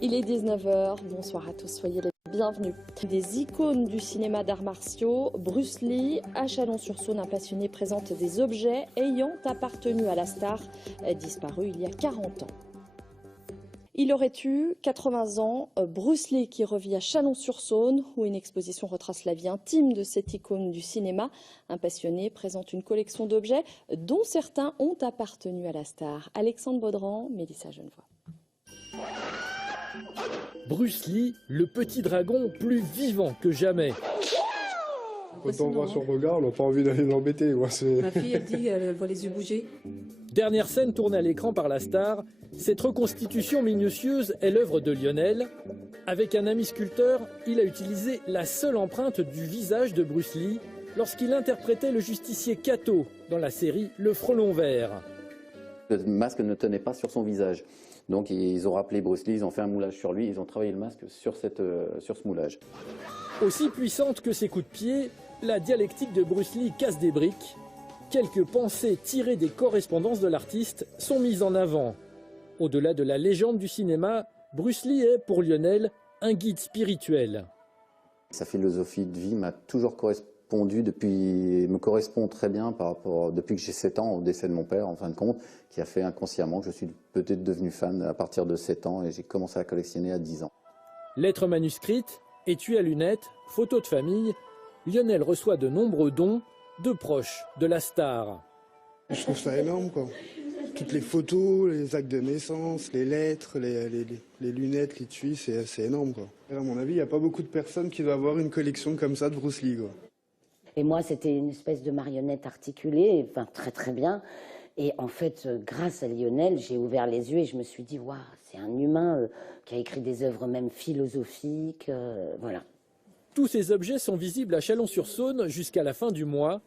Il est 19 h, bonsoir à tous, soyez les bienvenus. Des icônes du cinéma d'arts martiaux, Bruce Lee, à Chalon-sur-Saône, un passionné présente des objets ayant appartenu à la star, disparue il y a 40 ans. Il aurait eu 80 ans, Bruce Lee qui revit à Chalon-sur-Saône, où une exposition retrace la vie intime de cette icône du cinéma. Un passionné présente une collection d'objets dont certains ont appartenu à la star. Alexandre Baudran, Mélissa Genevoix. Bruce Lee, le petit dragon plus vivant que jamais. Quand on voit son regard, on n'a pas envie d'aller l'embêter. Ma fille, elle dit, elle voit les yeux bouger. Dernière scène tournée à l'écran par la star, cette reconstitution minutieuse est l'œuvre de Lionel. Avec un ami sculpteur, il a utilisé la seule empreinte du visage de Bruce Lee lorsqu'il interprétait le justicier Kato dans la série Le Frelon Vert. Le masque ne tenait pas sur son visage. Donc ils ont rappelé Bruce Lee, ils ont fait un moulage sur lui, ils ont travaillé le masque sur ce moulage. Aussi puissante que ses coups de pied, la dialectique de Bruce Lee casse des briques. Quelques pensées tirées des correspondances de l'artiste sont mises en avant. Au-delà de la légende du cinéma, Bruce Lee est, pour Lionel, un guide spirituel. Sa philosophie de vie m'a toujours correspondu, me correspond très bien depuis que j'ai 7 ans, au décès de mon père, en fin de compte, qui a fait inconsciemment que je suis peut-être devenu fan à partir de 7 ans et j'ai commencé à collectionner à 10 ans. Lettres manuscrites, étui à lunettes, photos de famille, Lionel reçoit de nombreux dons de proches de la star. Je trouve ça énorme, quoi. Toutes les photos, les actes de naissance, les lettres, les lunettes, l'étui, c'est énorme, quoi. Et à mon avis, il n'y a pas beaucoup de personnes qui doivent avoir une collection comme ça de Bruce Lee, quoi. Et moi, c'était une espèce de marionnette articulée, enfin, très très bien. Et en fait, grâce à Lionel, j'ai ouvert les yeux et je me suis dit, waouh, c'est un humain qui a écrit des œuvres même philosophiques, voilà. Tous ces objets sont visibles à Chalon-sur-Saône jusqu'à la fin du mois.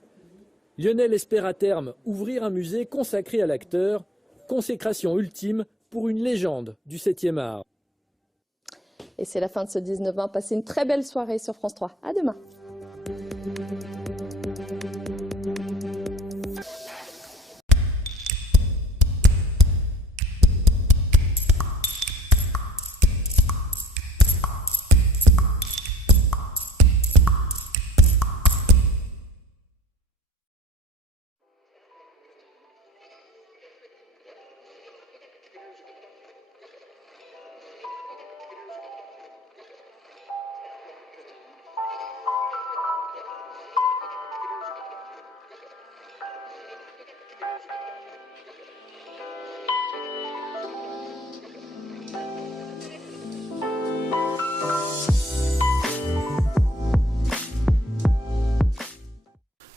Lionel espère à terme ouvrir un musée consacré à l'acteur, consécration ultime pour une légende du 7e art. Et c'est la fin de ce 19-20. Passez une très belle soirée sur France 3. À demain.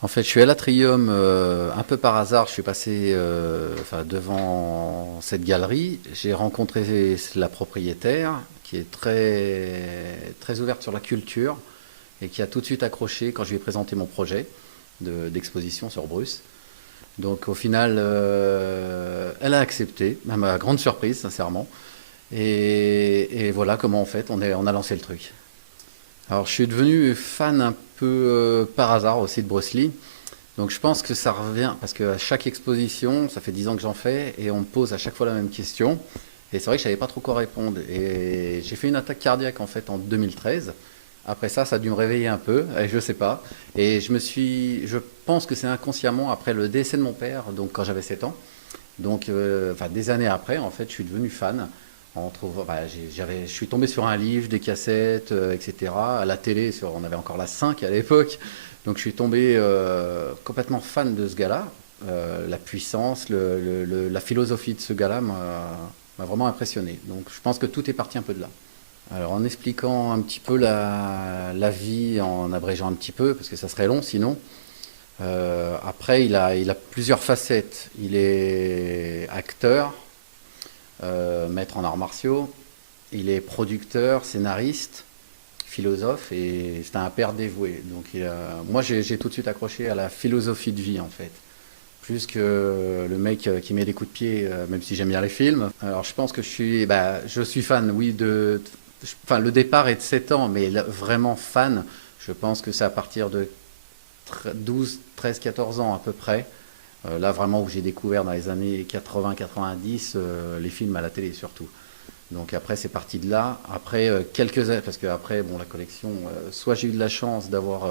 En fait, je suis à l'Atrium un peu par hasard. Je suis passé devant cette galerie. J'ai rencontré la propriétaire qui est très ouverte sur la culture et qui a tout de suite accroché quand je lui ai présenté mon projet d'exposition sur Bruce. Donc au final, elle a accepté, à ma grande surprise, sincèrement. Et voilà comment en fait on a lancé le truc. Alors je suis devenu fan un peu par hasard aussi de Bruce Lee. Donc je pense que ça revient, parce qu'à chaque exposition, ça fait 10 ans que j'en fais, et on me pose à chaque fois la même question. Et c'est vrai que je ne savais pas trop quoi répondre. Et j'ai fait une attaque cardiaque en fait en 2013. Après ça, ça a dû me réveiller un peu, et je ne sais pas. Et je pense que c'est inconsciemment après le décès de mon père, donc quand j'avais 7 ans. Donc des années après, en fait, je suis devenu fan. Je suis tombé sur un livre, des cassettes, etc. À la télé, on avait encore la 5 à l'époque. Donc je suis tombé complètement fan de ce gars-là. La puissance, la philosophie de ce gars-là m'a vraiment impressionné. Donc je pense que tout est parti un peu de là. Alors en expliquant un petit peu la vie, en abrégeant un petit peu, parce que ça serait long sinon. Après, il a plusieurs facettes. Il est acteur, maître en arts martiaux, il est producteur, scénariste, philosophe, et c'est un père dévoué. Donc moi j'ai tout de suite accroché à la philosophie de vie en fait, plus que le mec qui met des coups de pied, même si j'aime bien les films. Alors je pense que je suis fan, oui, le départ est de 7 ans, mais vraiment fan, je pense que c'est à partir de 12, 13, 14 ans à peu près. Là vraiment où j'ai découvert dans les années 80-90 les films à la télé surtout. Donc après, c'est parti de là. Après, quelques années, parce qu'après, bon, la collection, soit j'ai eu de la chance d'avoir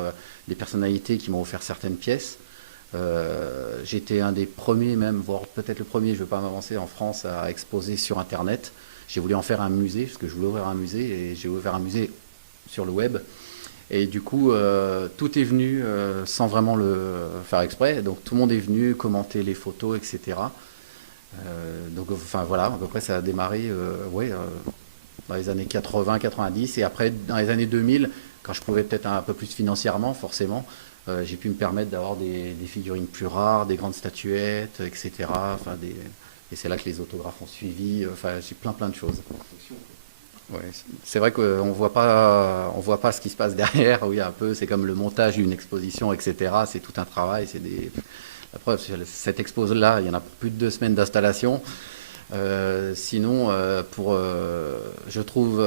des personnalités qui m'ont offert certaines pièces. J'étais un des premiers même, voire peut-être le premier, je ne veux pas m'avancer, en France à exposer sur Internet. J'ai voulu en faire un musée, parce que je voulais ouvrir un musée, et j'ai ouvert un musée sur le web. Et du coup, tout est venu sans vraiment le faire exprès. Donc tout le monde est venu commenter les photos, etc. Donc enfin voilà, à peu près ça a démarré dans les années 80, 90. Et après, dans les années 2000, quand je pouvais peut-être un peu plus financièrement, forcément, j'ai pu me permettre d'avoir des figurines plus rares, des grandes statuettes, etc. Enfin, et c'est là que les autographes ont suivi. Enfin, j'ai plein de choses. Ouais, c'est vrai qu'on voit pas ce qui se passe derrière. Oui, un peu, c'est comme le montage d'une exposition, etc. C'est tout un travail. La preuve, cette expose-là, il y en a pour plus de 2 semaines d'installation. Sinon, je trouve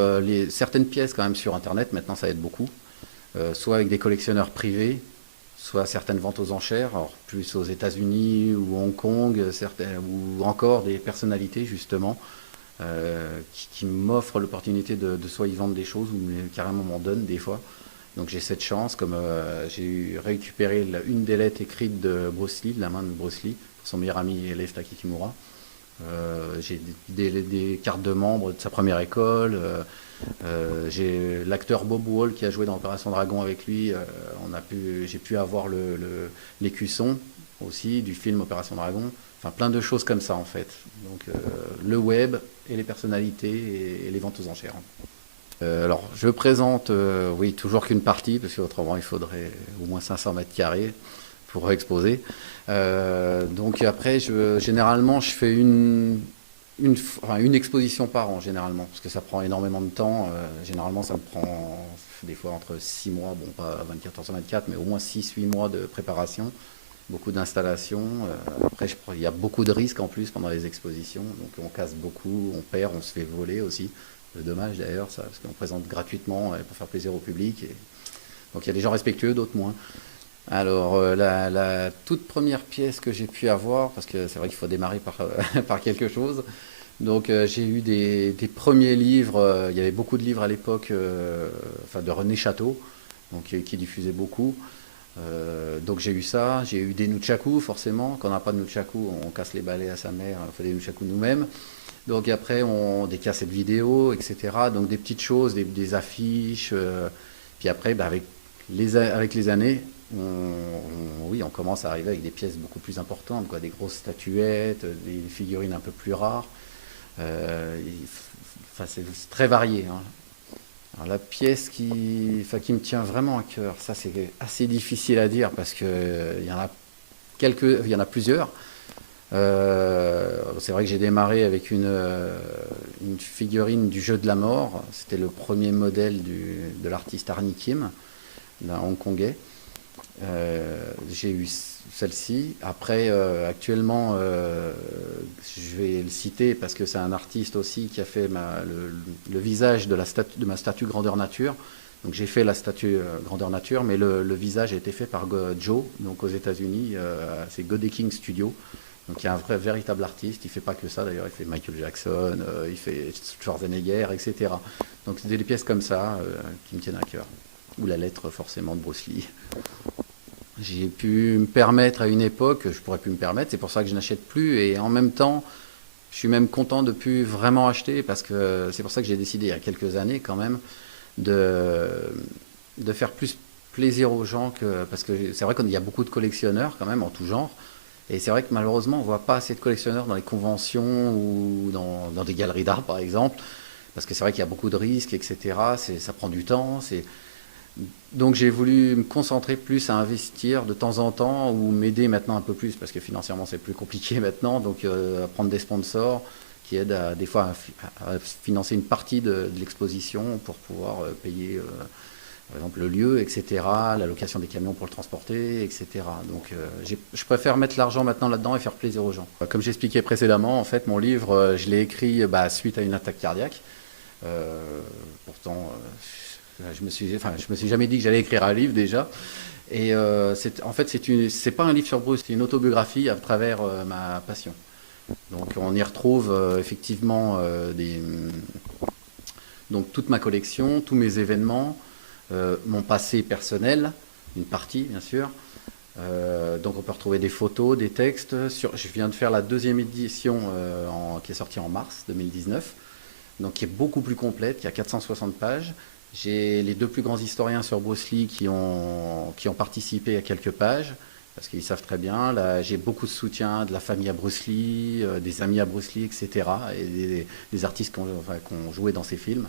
certaines pièces quand même sur Internet. Maintenant, ça aide beaucoup. Soit avec des collectionneurs privés, soit certaines ventes aux enchères, alors plus aux États-Unis ou Hong Kong, ou encore des personnalités justement qui m'offrent l'opportunité de soit y vendre des choses ou carrément m'en donnent des fois. Donc j'ai cette chance, comme j'ai récupéré une des lettres écrites de Bruce Lee, de la main de Bruce Lee, pour son meilleur ami Lev Takikimura. J'ai des cartes de membres de sa première école. J'ai l'acteur Bob Wall qui a joué dans Opération Dragon avec lui. J'ai pu avoir l'écusson aussi du film Opération Dragon. Enfin, plein de choses comme ça en fait. Donc le web et les personnalités et les ventes aux enchères. Alors je présente, oui, toujours qu'une partie, parce qu'autrement il faudrait au moins 500 mètres carrés pour exposer. Donc après, généralement, je fais une exposition par an, généralement, parce que ça prend énormément de temps. Généralement, ça me prend des fois entre 6 mois, bon, pas 24 heures sur 24, mais au moins 6-8 mois de préparation, beaucoup d'installations. Après, il y a beaucoup de risques en plus pendant les expositions, donc on casse beaucoup, on perd, on se fait voler aussi. C'est dommage d'ailleurs, ça, parce qu'on présente gratuitement pour faire plaisir au public. Donc il y a des gens respectueux, d'autres moins. Alors, la toute première pièce que j'ai pu avoir, parce que c'est vrai qu'il faut démarrer par quelque chose, donc j'ai eu des premiers livres, il y avait beaucoup de livres à l'époque, de René Château, donc, qui diffusait beaucoup. Donc j'ai eu ça, j'ai eu des nunchaku forcément, quand on n'a pas de nunchaku, on casse les balais à sa mère, on fait des nunchaku nous-mêmes. Donc après, des cassettes vidéo, etc. Donc des petites choses, des affiches. Puis après, avec les années, on commence à arriver avec des pièces beaucoup plus importantes, quoi, des grosses statuettes, des figurines un peu plus rares. C'est très varié. Hein. Alors, la pièce qui me tient vraiment à cœur, ça c'est assez difficile à dire parce qu'il y en a plusieurs. C'est vrai que j'ai démarré avec une figurine du jeu de la mort. C'était le premier modèle de l'artiste Arnie Kim, d'un hongkongais. J'ai eu celle-ci. Après, actuellement, je vais le citer parce que c'est un artiste aussi qui a fait le visage de ma statue grandeur nature. Donc j'ai fait la statue grandeur nature, mais le visage a été fait par Joe, donc aux États-Unis. C'est Godeking Studio. Donc il y a un véritable artiste, il ne fait pas que ça d'ailleurs, il fait Michael Jackson, il fait Schwarzenegger, etc. Donc c'est des pièces comme ça qui me tiennent à cœur. Ou la lettre forcément de Bruce Lee. J'ai pu me permettre à une époque, je pourrais plus me permettre, c'est pour ça que je n'achète plus, et en même temps, je suis même content de plus vraiment acheter, parce que c'est pour ça que j'ai décidé il y a quelques années quand même de faire plus plaisir aux gens, parce que c'est vrai qu'il y a beaucoup de collectionneurs quand même en tout genre. Et c'est vrai que malheureusement, on ne voit pas assez de collectionneurs dans les conventions ou dans des galeries d'art, par exemple, parce que c'est vrai qu'il y a beaucoup de risques, etc. Ça prend du temps. Donc j'ai voulu me concentrer plus à investir de temps en temps ou m'aider maintenant un peu plus, parce que financièrement, c'est plus compliqué maintenant, donc à prendre des sponsors qui aident des fois à financer une partie de l'exposition pour pouvoir payer... par exemple le lieu, etc., la location des camions pour le transporter, etc. Donc je préfère mettre l'argent maintenant là-dedans et faire plaisir aux gens. Comme j'expliquais précédemment, en fait, mon livre, je l'ai écrit suite à une attaque cardiaque. Pourtant, je me suis jamais dit que j'allais écrire un livre déjà. Et en fait, c'est pas un livre sur Bruce, c'est une autobiographie à travers ma passion. Donc on y retrouve effectivement donc toute ma collection, tous mes événements, mon passé personnel, une partie bien sûr. Donc on peut retrouver des photos, des textes. Je viens de faire la 2e édition qui est sortie en mars 2019, donc qui est beaucoup plus complète, qui a 460 pages. J'ai les 2 plus grands historiens sur Bruce Lee qui ont participé à quelques pages, parce qu'ils savent très bien. Là, j'ai beaucoup de soutien de la famille à Bruce Lee, des amis à Bruce Lee, etc. Et des artistes qui ont joué dans ces films.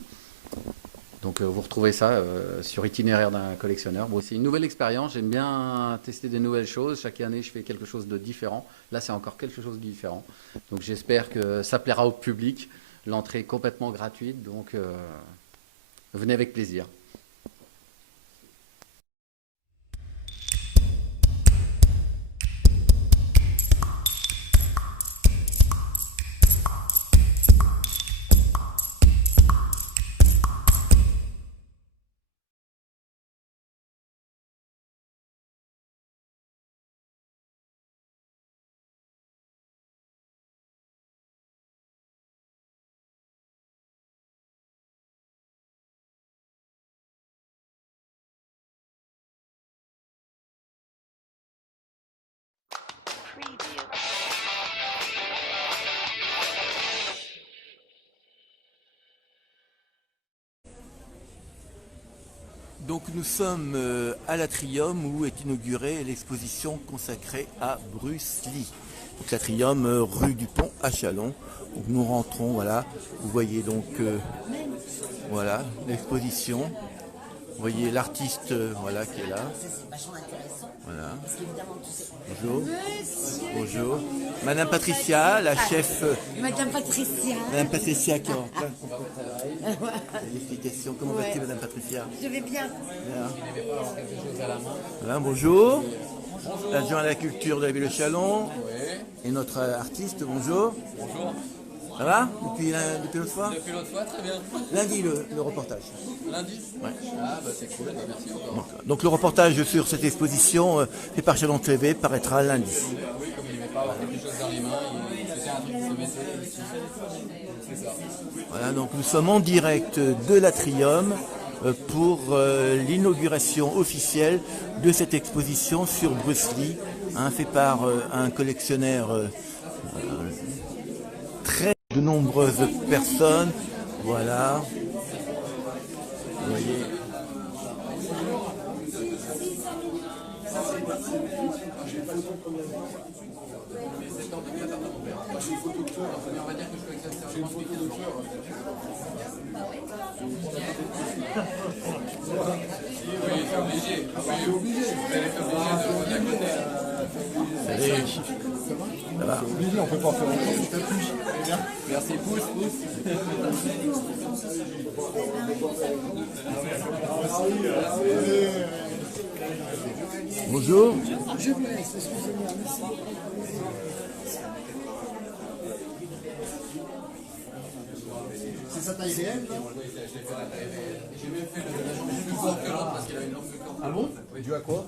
Donc vous retrouvez ça sur Itinéraire d'un collectionneur. Bon, c'est une nouvelle expérience, j'aime bien tester des nouvelles choses. Chaque année, je fais quelque chose de différent. Là, c'est encore quelque chose de différent. Donc j'espère que ça plaira au public. L'entrée est complètement gratuite, donc venez avec plaisir. Donc nous sommes à l'Atrium où est inaugurée l'exposition consacrée à Bruce Lee. Donc l'Atrium rue du Pont à Châlons. Donc nous rentrons, voilà. Vous voyez donc voilà l'exposition. Vous voyez l'artiste voilà qui est là. Voilà. Bonjour. Bonjour. Madame Patricia, la chef. Madame Patricia. Madame Patricia qui est en plein l'explication. Comment va-t-il, Madame Patricia? Je vais bien. Voilà, bonjour. L'adjoint à la culture de la ville de Châlons. Et notre artiste, bonjour. Bonjour. Ça va depuis l'autre fois? Depuis l'autre fois, très bien. Lundi, le reportage. Lundi? Ouais. Ah bah c'est cool, bah, merci encore. Donc le reportage sur cette exposition fait par Châlons TV paraîtra lundi. Oui, comme il n'aimait pas avoir quelque chose dans les mains, c'était un truc qui se mettait ici. C'est ça. Voilà, donc nous sommes en direct de l'Atrium pour l'inauguration officielle de cette exposition sur Bruce Lee, fait par un collectionneur très de nombreuses personnes. Voilà. Vous voyez. Oui, c'est obligé. C'est obligé. Ça va. On peut pas faire autrement. Merci, pouce. Bonjour. Je vous laisse, excusez-moi. Merci. C'est sa taille réelle? J'ai même fait la plus courte que l'autre parce qu'il a une longue corde. Ah bon? Dû à quoi?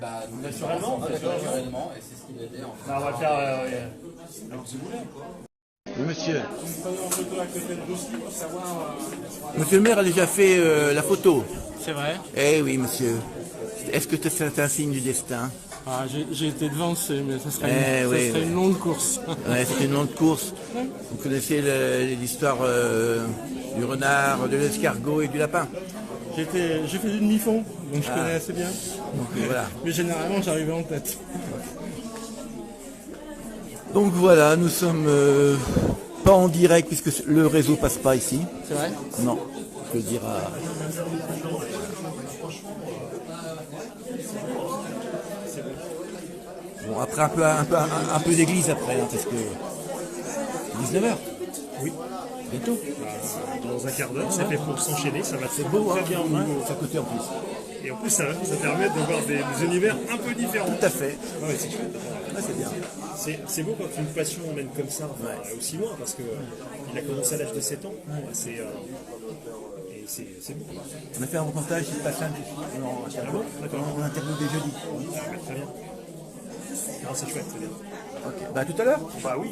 Bah, naturellement, et c'est ce qu'il était en fait. On va faire. Oui, monsieur. Monsieur le maire a déjà fait la photo. C'est vrai. Eh oui, monsieur. Est-ce que c'est un signe du destin? Ah, j'ai été devancé, mais ça serait une longue course. Ouais, c'est une longue course. Vous connaissez l'histoire du renard, de l'escargot et du lapin? J'ai fait du demi-fond, donc je connais assez bien. Donc voilà. Mais généralement, j'arrivais en tête. Donc voilà, nous sommes pas en direct puisque le réseau passe pas ici. C'est vrai? Non, je veux dire à... Bon, après un peu d'église après, parce que 19h. Oui. Bientôt. Dans un quart d'heure, c'est fait pour s'enchaîner, ça va C'est beau, très hein, bien au niveau. à côté en plus. Et en plus, ça permet de voir des univers un peu différents. Tout à fait. Ouais, c'est chouette. Ouais, c'est bien. C'est beau quand une passion emmène comme ça, aussi loin, parce qu'il a commencé à l'âge de 7 ans. Et c'est beau. On a fait un reportage, il passe lundi. On interviewe des jeudis. Très bien. Non, c'est chouette, c'est bien. Ok. Bah, à tout à l'heure. Bah oui.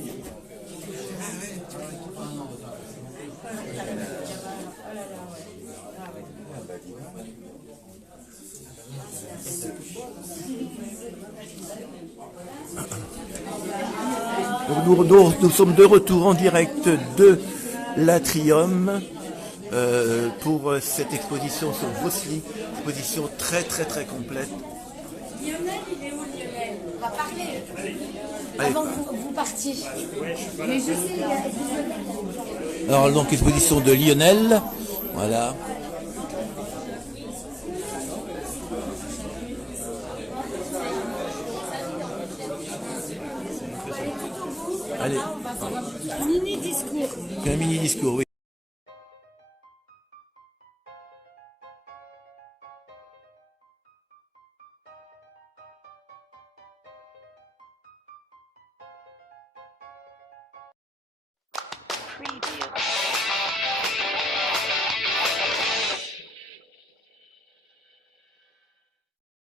Nous sommes de retour en direct de l'Atrium pour cette exposition sur Bruce Lee, exposition très complète. Lionel, il est où Lionel? On va parler. Allez. Avant que vous partiez. Mais je sais, il y a... Alors donc exposition de Lionel, voilà. Allez. Mini discours. Un mini discours, oui.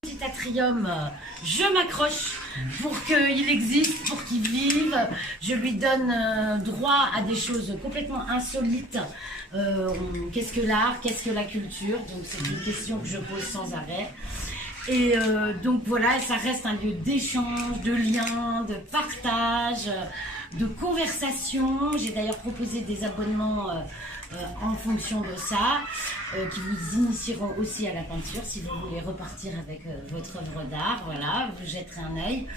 Petit atrium, je m'accroche pour qu'il existe, pour qu'il vive. Je lui donne droit à des choses complètement insolites. Qu'est-ce que l'art? Qu'est-ce que la culture? Donc c'est une question que je pose sans arrêt. Et donc voilà, ça reste un lieu d'échange, de lien, de partage, de conversation. J'ai d'ailleurs proposé des abonnements en fonction de ça, qui vous initieront aussi à la peinture si vous voulez repartir avec votre œuvre d'art. Voilà, vous jetterez un œil.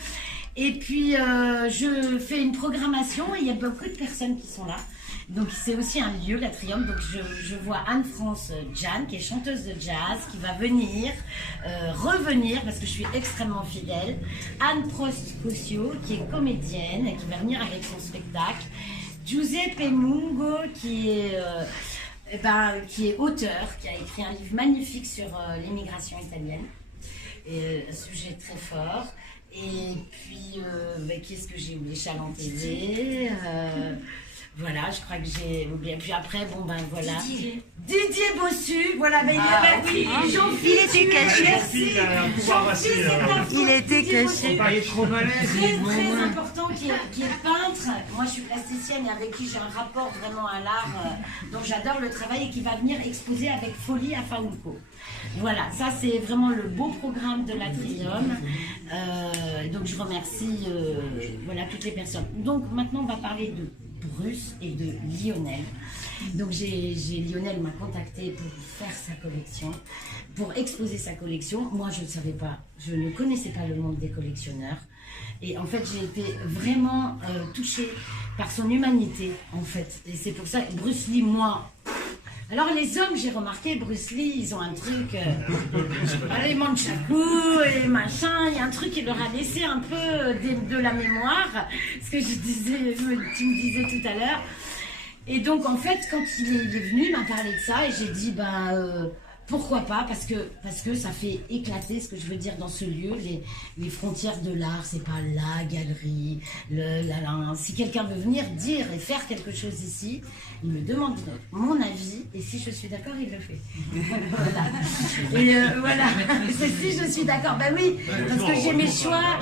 Et puis je fais une programmation et il y a beaucoup de personnes qui sont là. Donc c'est aussi un lieu, l'Atrium. Donc je vois Anne-France Jan, qui est chanteuse de jazz, qui va venir, revenir, parce que je suis extrêmement fidèle. Anne Prost-Cossio, qui est comédienne, et qui va venir avec son spectacle. Giuseppe Mungo, qui est auteur, qui a écrit un livre magnifique sur l'immigration italienne. Et un sujet très fort. Et puis, qu'est-ce que j'ai oublié? Chaland TV. Voilà, je crois que j'ai oublié. Puis après, bon ben voilà. Didier Bossu, voilà, ben il était caché. Merci. Il était caché. Très important, qui est peintre. Moi, je suis plasticienne et avec qui j'ai un rapport vraiment à l'art, dont j'adore le travail et qui va venir exposer avec folie à Faunco. Voilà, ça c'est vraiment le beau programme de l'Atrium. Donc je remercie voilà, toutes les personnes. Donc maintenant, on va parler de Bruce et de Lionel. Donc Lionel m'a contacté pour faire sa collection, pour exposer sa collection. Moi je ne savais pas, je ne connaissais pas le monde des collectionneurs. Et en fait j'ai été vraiment touchée par son humanité en fait. Et c'est pour ça que Bruce Lee, moi... Alors les hommes, j'ai remarqué, Bruce Lee, ils ont un truc, les manchaku et machin, il y a un truc qui leur a laissé un peu de la mémoire, ce que tu me disais tout à l'heure. Et donc en fait, quand il est venu, il m'a parlé de ça et j'ai dit, pourquoi pas, parce que ça fait éclater ce que je veux dire dans ce lieu, les frontières de l'art, c'est pas la galerie, si quelqu'un veut venir dire et faire quelque chose ici, il me demande mon avis et si je suis d'accord, il le fait. Voilà. Et voilà, c'est si je suis d'accord, ben oui, parce que j'ai mes choix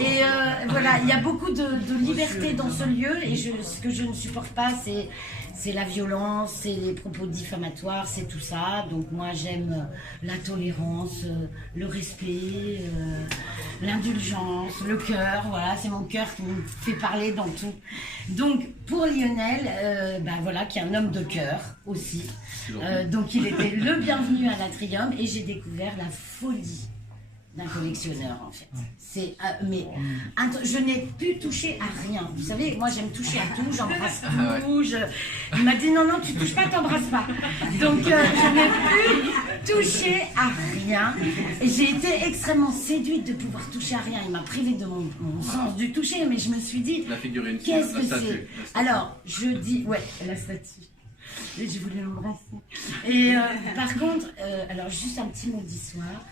et voilà, il y a beaucoup de liberté dans ce lieu et ce que je ne supporte pas, c'est la violence, c'est les propos diffamatoires, c'est tout ça. Donc moi j'aime la tolérance, le respect, l'indulgence, le cœur. Voilà, c'est mon cœur qui me fait parler dans tout. Donc pour Lionel, voilà, qui est un homme de cœur aussi. Donc il était le bienvenu à l'Atrium et j'ai découvert la folie d'un collectionneur en fait. C'est je n'ai pu toucher à rien. Vous savez, moi j'aime toucher à tout, j'embrasse tout. Il m'a dit non, tu touches pas, t'embrasses pas. Donc je n'ai pu toucher à rien. Et j'ai été extrêmement séduite de pouvoir toucher à rien. Il m'a privé de mon sens du toucher, mais je me suis dit, qu'est-ce que c'est? Alors, je dis, ouais, la statue. Je voulais l'embrasser. Et par contre, alors juste un petit mot d'histoire.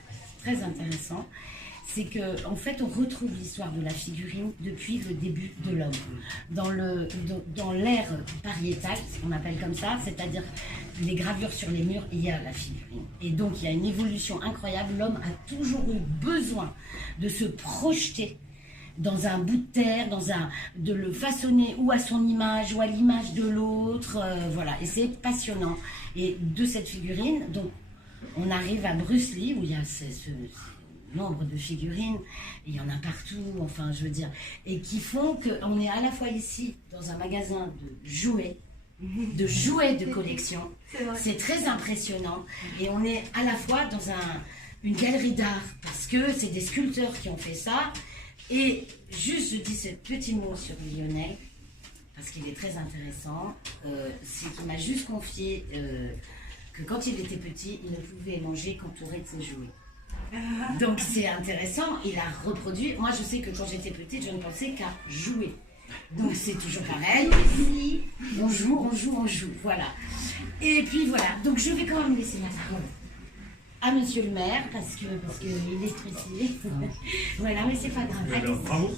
Très intéressant, c'est que en fait on retrouve l'histoire de la figurine depuis le début de l'homme. Dans l'ère pariétale, on appelle comme ça, c'est-à-dire les gravures sur les murs, il y a la figurine. Et donc il y a une évolution incroyable. L'homme a toujours eu besoin de se projeter dans un bout de terre, de le façonner ou à son image ou à l'image de l'autre, voilà. Et c'est passionnant. Et de cette figurine, donc, on arrive à Bruce Lee où il y a ce nombre de figurines, et il y en a partout, enfin, je veux dire, et qui font qu'on est à la fois ici dans un magasin de jouets de collection. C'est très impressionnant, et on est à la fois dans une galerie d'art, parce que c'est des sculpteurs qui ont fait ça. Et juste, je dis ce petit mot sur Lionel, parce qu'il est très intéressant. C'est qu'il m'a juste confié que quand il était petit, il ne pouvait manger qu'entouré de ses jouets. Donc c'est intéressant, il a reproduit. Moi, je sais que quand j'étais petite, je ne pensais qu'à jouer. Donc c'est toujours pareil. Ici, on joue, voilà. Et puis voilà, donc je vais quand même laisser la parole à monsieur le maire, parce qu'il est stressé. Voilà, mais c'est pas grave. Alors, bravo.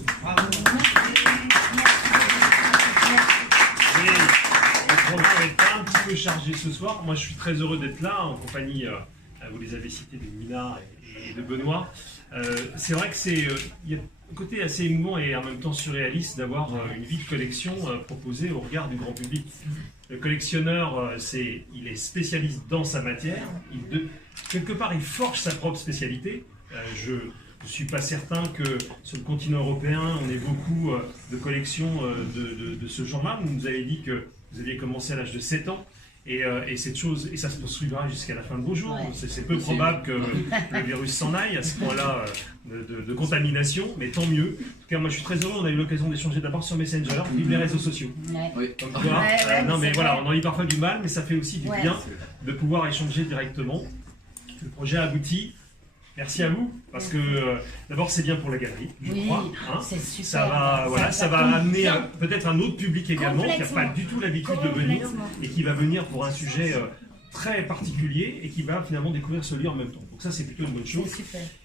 Le programme est un petit peu chargé ce soir. Moi, je suis très heureux d'être là en compagnie, vous les avez cités, de Nina et de Benoît. C'est vrai que il y a un côté assez émouvant et en même temps surréaliste d'avoir une vie de collection proposée au regard du grand public. Le collectionneur, il est spécialiste dans sa matière. Quelque part, il forge sa propre spécialité. Je ne suis pas certain que sur le continent européen, on ait beaucoup de collections de ce genre-là. Vous nous avez dit que vous aviez commencé à l'âge de 7 ans. Et cette chose, et ça se poursuivra jusqu'à la fin de vos jours. Ouais. C'est peu probable que le virus s'en aille à ce point-là de contamination, mais tant mieux. En tout cas, moi je suis très heureux, on a eu l'occasion d'échanger d'abord sur Messenger, vive les réseaux sociaux. Ouais. Oui. Donc, non mais voilà, on en dit parfois du mal, mais ça fait aussi du bien de pouvoir échanger directement. Le projet aboutit. Merci à vous, parce que d'abord c'est bien pour la galerie, je crois. Hein. C'est super. Ça va amener peut-être un autre public également qui n'a pas du tout l'habitude de venir et qui va venir pour un sujet très particulier et qui va finalement découvrir ce lieu en même temps. Donc ça c'est plutôt une bonne chose.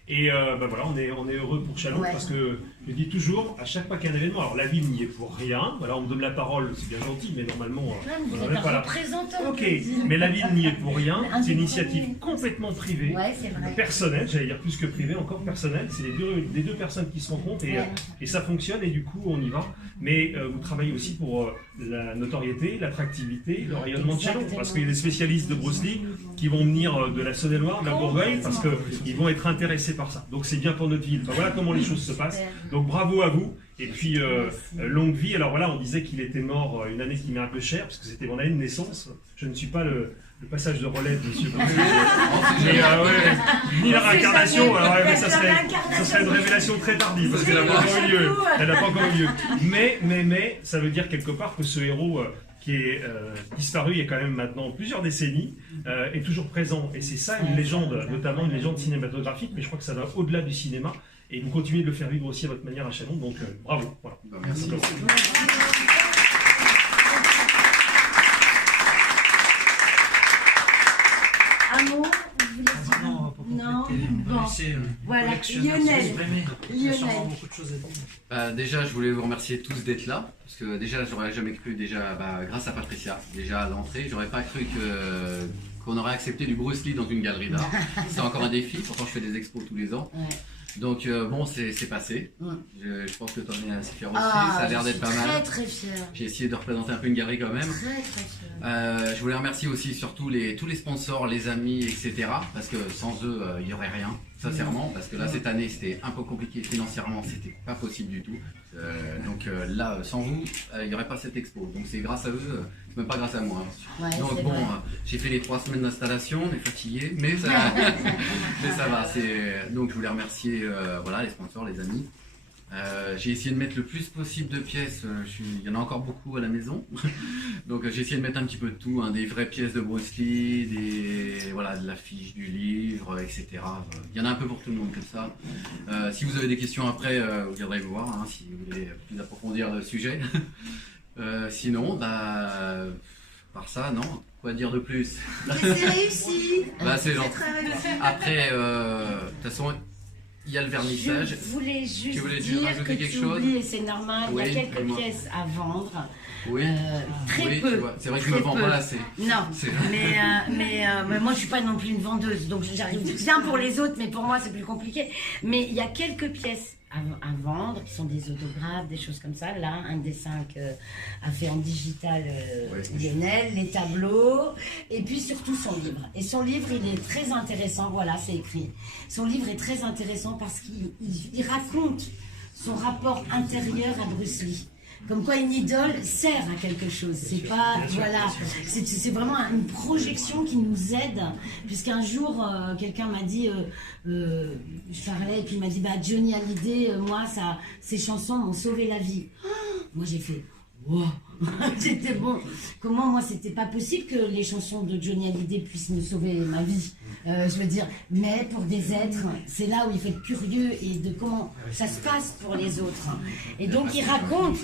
Et voilà, on est heureux pour Châlons parce que je dis toujours, à chaque fois qu'il y a un événement, alors la ville n'y est pour rien, voilà, on me donne la parole, c'est bien gentil, mais normalement... vous êtes un représentant. Ok, mais la ville n'y est pour rien, c'est une initiative complètement privée, personnelle, j'allais dire plus que privée, encore personnelle, c'est les deux personnes qui se rencontrent et ça fonctionne et du coup on y va. Mais vous travaillez aussi pour la notoriété, l'attractivité, le rayonnement de Châlons, parce qu'il y a des spécialistes de Bruce Lee qui vont venir de la Saône-et-Loire, de la Bourgogne, parce qu'ils vont être intéressés par ça. Donc c'est bien pour notre ville. Enfin, voilà comment les choses se passent. Donc bravo à vous. Et puis longue vie. Alors voilà, on disait qu'il était mort une année qui m'est un peu chère, parce que c'était mon année de naissance. Je ne suis pas le passage de relais de monsieur Bruce. Ni la réincarnation. Mais ça serait une révélation très tardive, parce qu'elle n'a pas encore eu lieu. Elle n'a pas encore eu lieu. Mais ça veut dire quelque part que ce héros qui est disparu il y a quand même maintenant plusieurs décennies, est toujours présent. Et c'est ça une légende, notamment une légende cinématographique, mais je crois que ça va au-delà du cinéma. Et vous continuez de le faire vivre aussi à votre manière à Châlons, donc bravo. Voilà. Merci. Un mot, vous voulez dire? Non. Bon. Voilà, Lionel. Déjà, je voulais vous remercier tous d'être là, parce que déjà, j'aurais jamais cru, grâce à Patricia, déjà à l'entrée, j'aurais pas cru qu'on aurait accepté du Bruce Lee dans une galerie d'art. C'est encore un défi, pourtant je fais des expos tous les ans. Ouais. Donc bon, c'est passé. Je pense que tu en es assez fier aussi, ça a l'air d'être pas mal. Très fier. J'ai essayé de représenter un peu une galerie quand même. Très fier. Je voulais remercier aussi surtout tous les sponsors, les amis, etc. Parce que sans eux, il n'y aurait rien, sincèrement. Parce que là, cette année, c'était un peu compliqué financièrement, c'était pas possible du tout. Donc là, sans vous, il n'y aurait pas cette expo. Donc c'est grâce à eux, c'est même pas grâce à moi. Ouais, donc bon, j'ai fait les 3 semaines d'installation, on est fatigué, mais ça, mais ça va. Donc je voulais remercier les sponsors, les amis. J'ai essayé de mettre le plus possible de pièces, il y en a encore beaucoup à la maison, donc j'ai essayé de mettre un petit peu de tout, des vraies pièces de Bruce Lee, de l'affiche du livre, etc. Il y en a un peu pour tout le monde comme ça. Si vous avez des questions après, vous viendrez me voir, si vous voulez plus approfondir le sujet. Sinon, par ça, non, quoi dire de plus? C'est réussi. C'est gentil. Après, de toute façon, il y a le vernissage. Je voulais juste dire que tu oublies, et c'est normal, il y a quelques pièces à vendre. Oui, très peu. C'est vrai que je me vends pas assez. Non, mais moi je suis pas non plus une vendeuse, donc j'arrive bien pour les autres, mais pour moi c'est plus compliqué. Mais il y a quelques pièces à vendre, qui sont des autographes, des choses comme ça. Là, un dessin qu'a fait en digital Lionel, les tableaux, et puis surtout son livre. Et son livre, il est très intéressant, voilà, c'est écrit. Son livre est très intéressant parce qu'il raconte son rapport intérieur à Bruce Lee. Comme quoi une idole sert à quelque chose, c'est pas, voilà, c'est vraiment une projection qui nous aide, puisqu'un jour, quelqu'un m'a dit, je parlais, et puis il m'a dit, bah Johnny Hallyday, moi, ses chansons m'ont sauvé la vie. Moi j'ai fait, wow. C'était bon. Comment, moi, c'était pas possible que les chansons de Johnny Hallyday puissent me sauver ma vie. Je veux dire, mais pour des êtres, c'est là où il faut être curieux et de comment ça se passe pour les autres. Et donc, il raconte.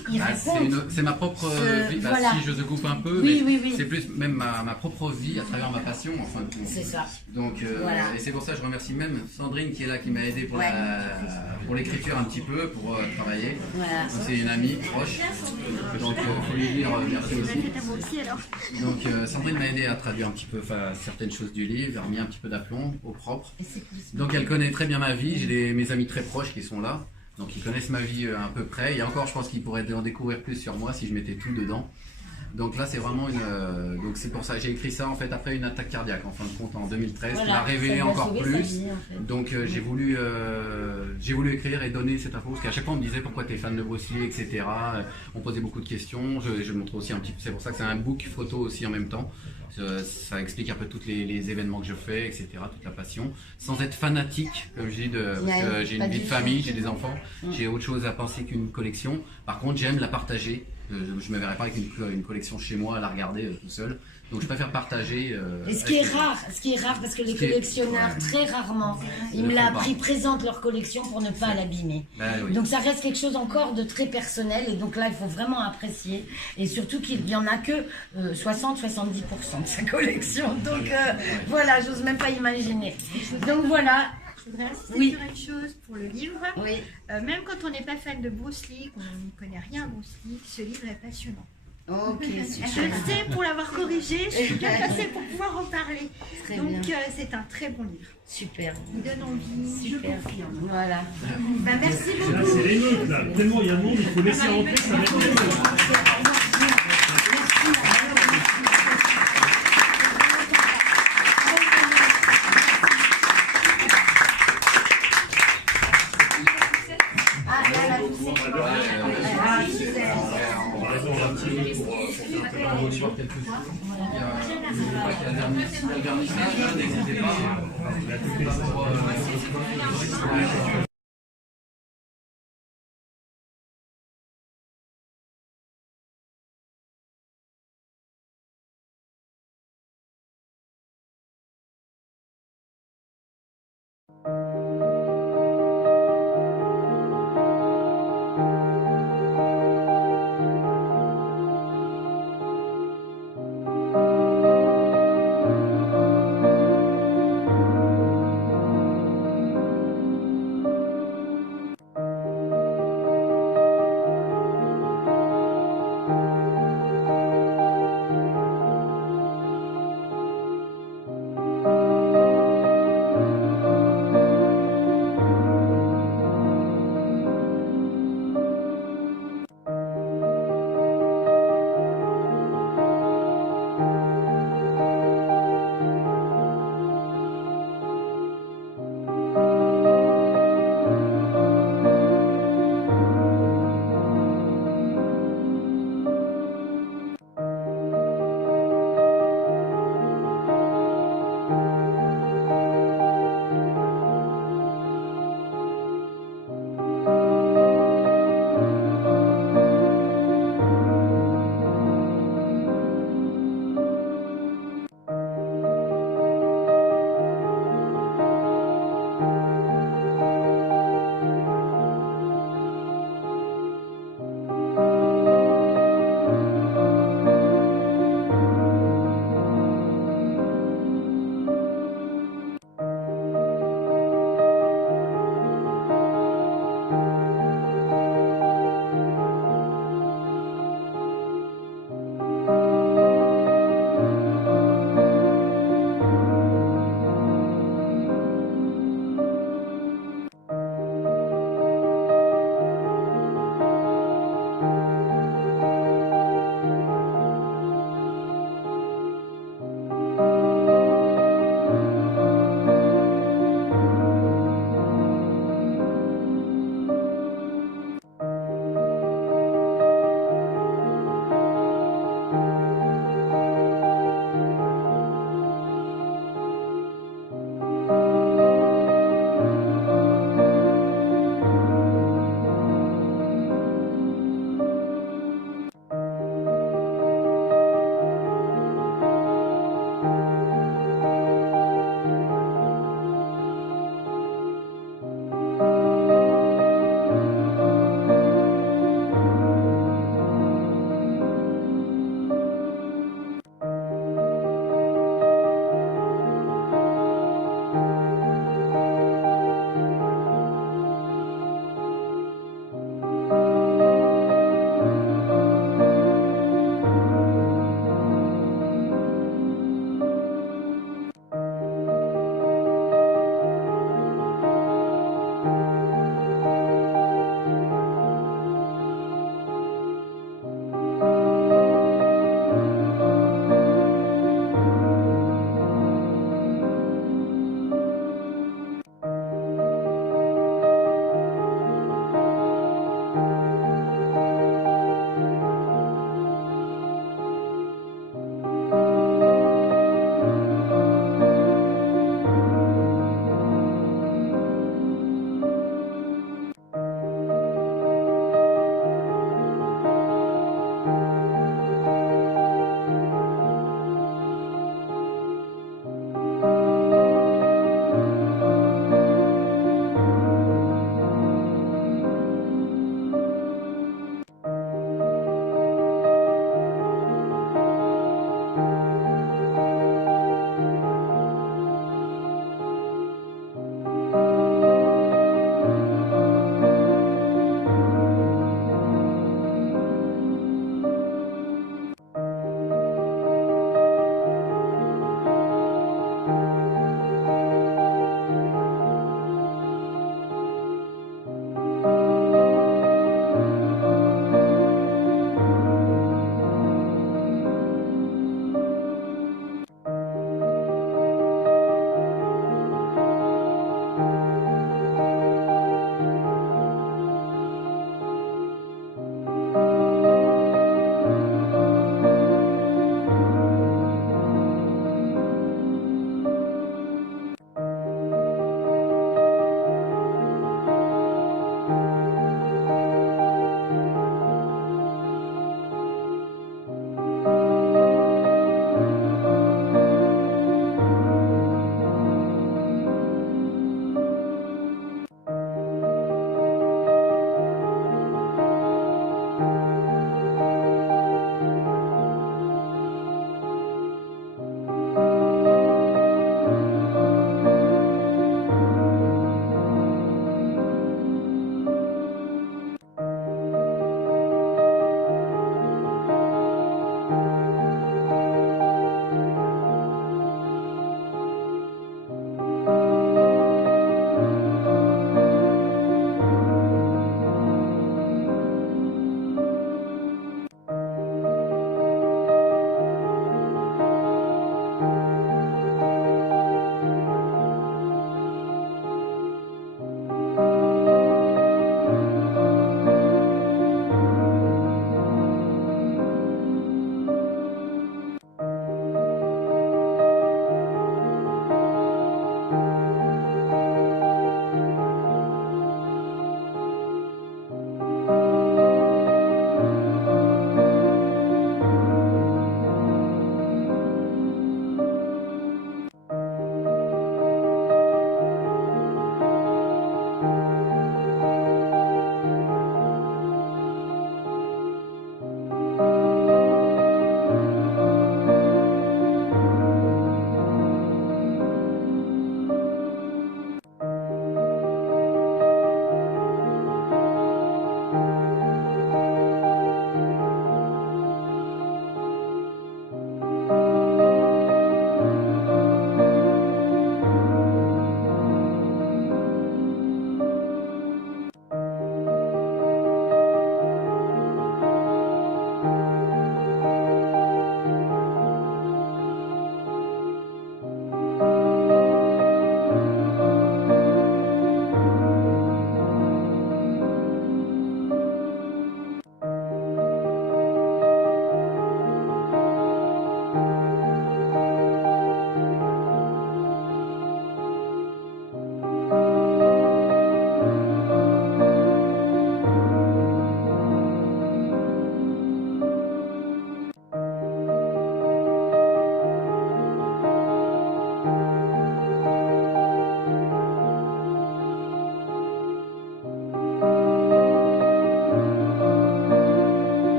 C'est ma propre vie. Bah, voilà. Si je te coupe un peu, oui. C'est plus même ma propre vie à travers ma passion, en fin de compte. C'est ça. Donc, voilà. Et c'est pour ça que je remercie même Sandrine qui est là, qui m'a aidé pour l'écriture un petit peu, pour travailler. Voilà. C'est une amie proche. Donc, faut lui dire merci aussi. Donc, Sandrine m'a aidé à traduire un petit peu certaines choses du livre, a remis un petit peu d'aplomb au propre. Donc, elle connaît très bien ma vie. J'ai mes amis très proches qui sont là. Donc, ils connaissent ma vie à peu près. Et encore, je pense qu'ils pourraient en découvrir plus sur moi si je mettais tout dedans. Donc là, c'est vraiment donc c'est pour ça que j'ai écrit ça en fait après une attaque cardiaque en fin de compte en 2013 qui m'a révélé encore plus. Vie, en fait. Donc j'ai voulu écrire et donner cette info parce qu'à chaque fois on me disait pourquoi tu es fan de Bruce Lee, etc. On posait beaucoup de questions. Je montre aussi un petit peu. C'est pour ça que c'est un book photo aussi en même temps. Ça explique un peu tous les événements que je fais, etc., toute la passion, sans être fanatique, comme je dis, parce que j'ai une vie de famille, j'ai des enfants, j'ai autre chose à penser qu'une collection. Par contre, j'aime la partager. Je ne me verrais pas avec une collection chez moi à la regarder tout seul. Donc je préfère partager. Et ce qui est rare, parce que les collectionneurs, très rarement, il me l'a appris, présentent leur collection pour ne pas l'abîmer. Oui. Donc ça reste quelque chose encore de très personnel, et donc là il faut vraiment apprécier, et surtout qu'il n'y en a que 60-70% de sa collection. Donc voilà, j'ose même pas imaginer. Donc voilà. Je voudrais insister sur une chose pour le livre. Oui. Même quand on n'est pas fan de Bruce Lee, qu'on ne connaît rien à Bruce Lee, ce livre est passionnant. Ok, super. Je le sais pour l'avoir corrigé, je suis bien placée pour pouvoir en parler. Donc c'est un très bon livre. Super. Il donne envie, super. Je confirme. Voilà. Bah, merci beaucoup. Là, c'est les nôtres, là. Tellement il y a de monde, il faut laisser rentrer, ça va être les nôtres. N'hésitez pas.